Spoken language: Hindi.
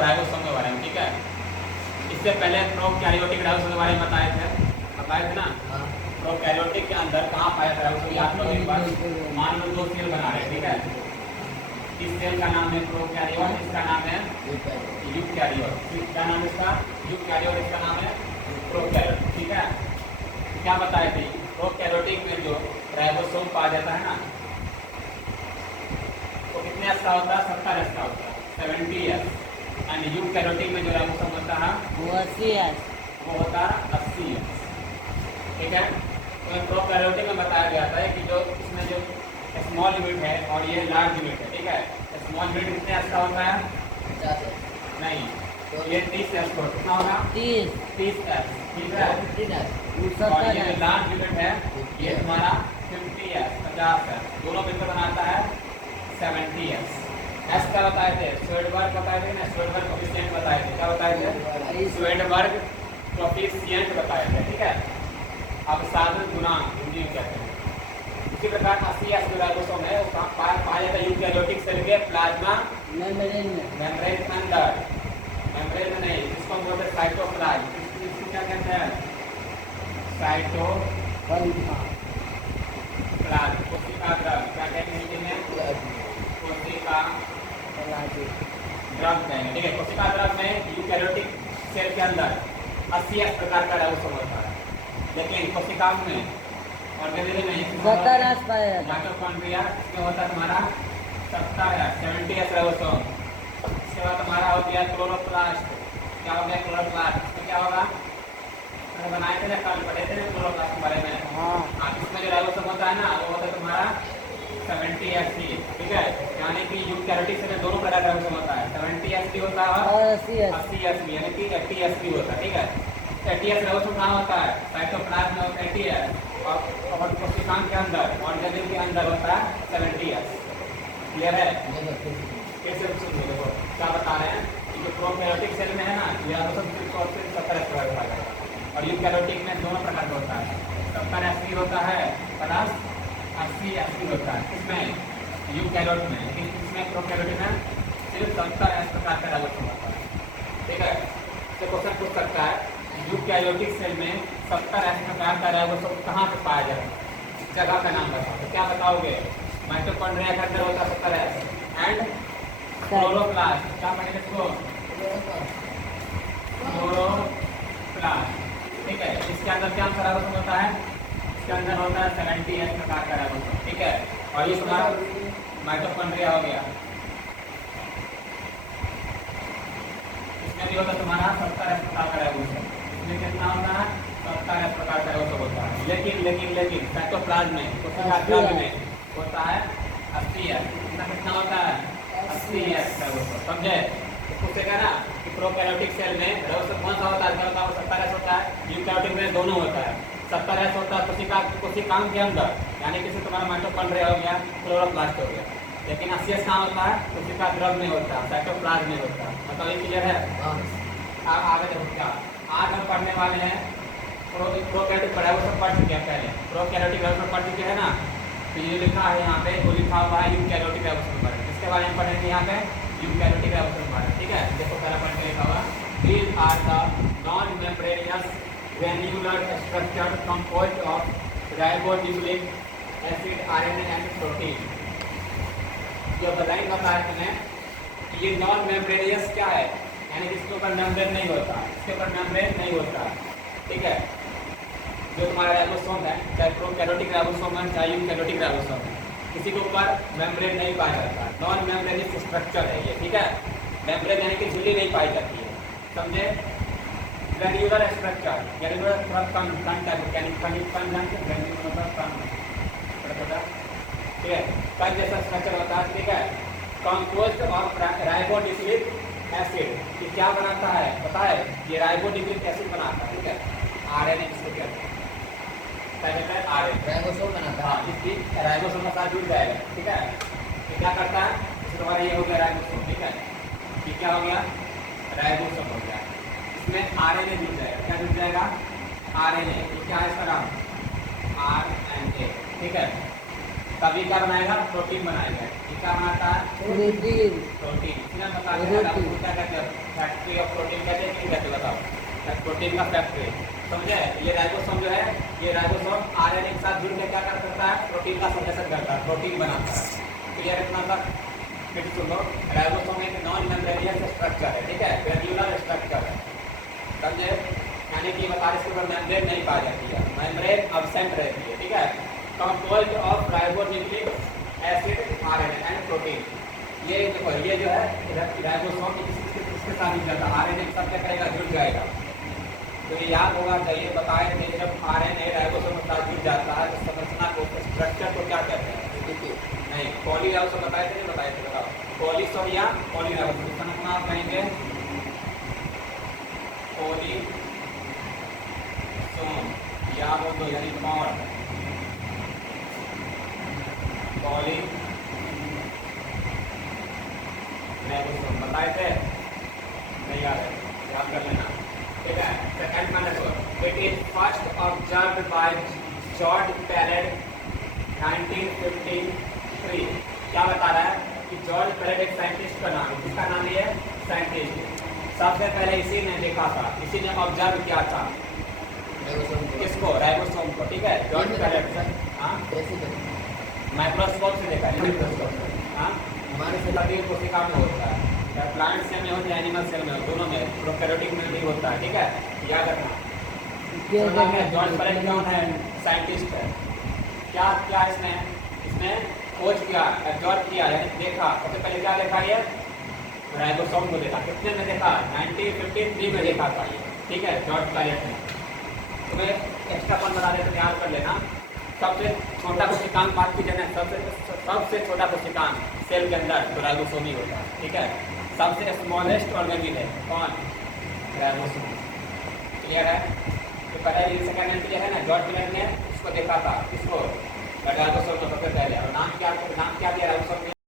राइबोसोम के बारे में, ठीक है। इससे पहले प्रोकैरियोटिक राइबोसोम के बारे में बताए थे ना। प्रोकैरियोटिक के अंदर कहाँ पाया था राइबोसोम, याद करो एक बार। मान लो 2 सेल बना रहे, ठीक है। इस सेल का नाम है प्रोकैरियोट, इसका नाम है यूकैरियोट। क्या नाम है इसका? यूकैरियोट, इसका नाम है प्रोकैरियोट, ठीक है। क्या बताए थे, प्रोकैरियोटिक में जो राइबोसोम पाया जाता है ना, वो कितने एस का होता है? 70 एस का होता है, 70 एस। एंड यूकैरियोटिक में जो राइबोसोम होता है वो 80 एस, वो होता है 80 एस, ठीक है। तो प्रोकैरियोटिक में बताया गया था कि जो इसमें जो स्मॉल यूनिट है और ये लार्ज यूनिट है, ठीक है। स्मॉल यूनिट कितने एस का होता है? 50 एस। नहीं, तो ये 30 एस का कितना होगा? 30 एस, ठीक है। और ये लार्ज यूनिट है, ये तुम्हारा 50 एस, 50 एस, दोनों मिलकर बनाता है 70 एस। एस क्या बताए थे? स्वेडबर्ग बताए थे ना, स्वेडबर्ग कोफिशिएंट बताए थे। क्या बताए थे? स्वेडबर्ग कोफिशिएंट बताए थे, ठीक है। अब साधन गुणांक हिंदी में कहते हैं। इसी प्रकार 80 एस जो राइबोसोम है वो पाया जाता है यूकैरियोटिक सेल के प्लाज्मा मेम्ब्रेन के अंदर, मेम्ब्रेन में नहीं, जिसको हम बोलते हैं साइटोप्लाज्म। इसको क्या कहते हैं? साइटोप्लाज्म, कोशिका द्रव। क्या कहेंगे हिंदी में? कोशिका द्रव कहेंगे, ठीक है। कोशिका द्रव में यूकैरियोटिक सेल के अंदर 80 एस प्रकार का राइबोसोम होता है, लेकिन कोशिकाओं में ऑर्गेनेल में माइटोकॉन्ड्रिया इसमें होता है तुम्हारा 70 एस राइबोसोम। इसके बाद तुम्हारा हो गया क्लोरोप्लास्ट। क्या हो गया? क्लोरोप्लास्ट। इसमें क्या होगा? बनाए थे ना, कल पढ़े थे ना क्लोरोप्लास्ट के बारे में। हाँ, इसमें जो राइबोसोम होता है ना वो होता है तुम्हारा 70 एस, ठीक है। यानी कि यूकैरियोटिक सेल में दोनों प्रकार का राइबोसोम होता है, 70 एस भी होता है और 80 एस भी, यानी कि 80 एस भी होता है, ठीक है। 80 एस राइबोसोम कहाँ होता है? साइटोप्लाज्म में 80 एस, और कोशिकाओं के अंदर, ऑर्गेनेल के अंदर होता है 70 एस। क्लियर है? कैसे सुन लो, देखो क्या बता रहे हैं कि जो प्रोकैरियोटिक सेल में है ना, ये राइबोसोम सिर्फ और सिर्फ 70 एस का होता है, और यूकैरियोटिक में दोनों प्रकार का होता है। 70 एस भी होता है प्लस 80 एस भी होता है, इसमें यूकैरियोट में। लेकिन इसमें प्रोकैरियोटिक में सिर्फ 70 एस प्रकार का राइबोसोम होता है, ठीक है। तो क्वेश्चन पूछ सकता है यूकैरियोटिक सेल में 70 एस प्रकार का राइबोसोम कहाँ पे पाया जाता है? जगह का नाम बताओ, तो क्या बताओगे? माइटोकॉन्ड्रिया के अंदर होता है 70 एस, एंड क्लोरोप्लास्ट, क्या पढ़ेंगे इसको? क्लोरोप्लास्ट, ठीक है। इसके अंदर क्या राइबोसोम होता है? इसके अंदर होता है 70 एस प्रकार का राइबोसोम, ठीक है। और ये तुम्हारा माइटोकॉन्ड्रिया हो गया, इसमें भी होता है तुम्हारा 70 एस प्रकार का राइबोसोम। इसमें कितना होता है? 70 एस प्रकार का राइबोसोम होता है। लेकिन साइटोप्लाज्म में, कोशिका द्रव में होता है 80 एस। कितना होता है? 80 एस राइबोसोम, समझे? तो पूछेगा ना कि प्रोकैरियोटिक सेल में राइबोसोम कौन सा होता है? क्या होता है? 70 एस होता है। यूकैरियोटिक में दोनों होता है, 70 एस होता है कोशिकाओं के अंदर, यानी कि तुम्हारा माइटोकॉन्ड्रिया हो गया, क्लोरोप्लास्ट हो गया। लेकिन 80 एस कहाँ होता है? कोशिका द्रव में होता है, साइटोप्लाज्म में होता है। मतलब ये क्लियर है? आगे देखो क्या आज हम पढ़ने वाले हैं। प्रोकैरियोटिक राइबोसोम पढ़ चुके हैं पहले, प्रोकैरियोटिक राइबोसोम पढ़ चुके हैं ना। तो ये लिखा है यहाँ पे, वो लिखा हुआ है यूकैरियोटिक राइबोसोम बारे में। इसके बारे में पढ़ेंगे यहाँ पे, यूकैरियोटिक राइबोसोम बारे में, ठीक है। देखो पहला पढ़ के लिखा हुआ, these are the non-membranous granular structure composed of ribonucleic acid, RNA and protein। जो लाइन बता रहे हैं ये नॉन मेम्ब्रेनियस क्या है, यानी इसके ऊपर मेम्ब्रेन नहीं होता, इसके ऊपर मेम्ब्रेन नहीं होता, ठीक है। जो तुम्हारा राइबोसोम है, चाहे प्रोकैरियोटिक राइबोसोम है चाहे यूकैरियोटिक राइबोसोम है, किसी के ऊपर मेम्ब्रेन नहीं पाया जाता, नॉन मेम्ब्रेनियस स्ट्रक्चर है ये, ठीक है। मेम्ब्रेन यानी कि झिल्ली नहीं पाई जाती है, समझे। ग्रैन्युलर स्ट्रक्चर, ग्रैन्युलर थोड़ा कम टाइप, यानी ठीक है, कण जैसा स्ट्रक्चर होता है, ठीक है। कंपोज्ड ऑफ राइबोन्यूक्लिक एसिड, ये क्या बनाता है पता है? ये राइबोन्यूक्लिक एसिड बनाता है, ठीक है। आरएनए किसको कहते हैं? आरएनए राइबोसोम बनाता है, इसकी राइबोसोम के साथ जुड़ जाएगा, ठीक है। ये क्या करता है? जैसे तुम्हारा ये हो गया राइबोसोम, ठीक है। ये क्या हो गया? राइबोसोम हो गया। इसमें आरएनए जुड़ जाएगा, क्या जुड़ जाएगा? आरएनए। क्या है इसका नाम? आरएनए, ठीक है। तभी क्या बनाएगा, प्रोटीन बनाएगा। ये क्या बनाता है, प्रोटीन। प्रोटीन। इतना बताते हैं आपको क्या कहते हैं, फैक्ट्री ऑफ प्रोटीन कहते हैं कि कहते हैं, बताओ। प्रोटीन का फैक्ट्री, समझे। ये राइबोसोम जो है, ये राइबोसोम आरएनए के साथ जुड़ के क्या कर सकता है, प्रोटीन का संश्लेषण करता है, प्रोटीन बनाता है। तो ये इतना तक फिर सुनो, राइबोसोम एक नॉन मेम्ब्रेनियस स्ट्रक्चर है, ठीक है, ग्रेन्युलर स्ट्रक्चर है, समझे। यानी कि बता रहे इसके ऊपर मेम्ब्रेन नहीं पाई जाती है, मेम्ब्रेन अब्सेंट रहती है, ठीक है। Composed of ribonucleic acid RNA and protein. ये देखो, ये जो है राइबोसोम इसके साथ जुड़ जाता है, आरएनए के साथ क्या करेगा, जुड़ जाएगा। तो ये याद होगा चाहिए, बताए थे जब आरएनए राइबोसोम के साथ जुड़ जाता है तो संरचना को, स्ट्रक्चर को क्या कहते हैं, नहीं पॉली राइबोसोम बताए थे, नहीं बताए थे, बताओ। पॉलीसोम या पॉली राइबोसोम, संरचना आप कहेंगे पॉलीसोम या बोल दो, यानी पॉड, पॉली राइबोसोम बताए थे, नहीं याद है, याद कर लेना, ठीक है। सेकंड वन देखो, it is first observed by George parade 1953। क्या बता रहा है कि जॉर्ज पैरेड एक साइंटिस्ट का नाम है, किसका नाम है, साइंटिस्ट। सबसे पहले इसी ने देखा था, इसी ने ऑब्जर्व किया था किसको, राइबोसोम को, ठीक है, जॉर्ज पैरेड। हाँ, माइक्रोस्कोप से देखा है, माइक्रोस्कोप से। हाँ, हमारे से तभी कोशिका में होता है, या प्लांट सेल में हो या एनिमल सेल में हो, दोनों में, प्रोकैरियोटिक में भी होता है, ठीक है, याद रखना। जॉर्ज पैरेड कौन है, साइंटिस्ट है। क्या क्या इसने खोज किया, ऑब्जर्व किया, यानी देखा। सबसे पहले क्या देखा, ये राइबोसोम को देखा। कितने में देखा, 1953 में देखा था ये, ठीक है, जॉर्ज पैरेड ने। तुम्हें एक्स्ट्रा पॉइंट बता देते, याद कर लेना। सबसे छोटा कोशिकांग बात की जाए, सबसे छोटा कोशिकांग सेल के अंदर तो राइबोसोम ही होता है, ठीक है। सबसे स्मॉलेस्ट ऑर्गेनिल है कौन, राइबोसोम। क्लियर है। तो पहले सेकंड जो है ना, जॉर्ज पैरेड ने उसको देखा था, किसको,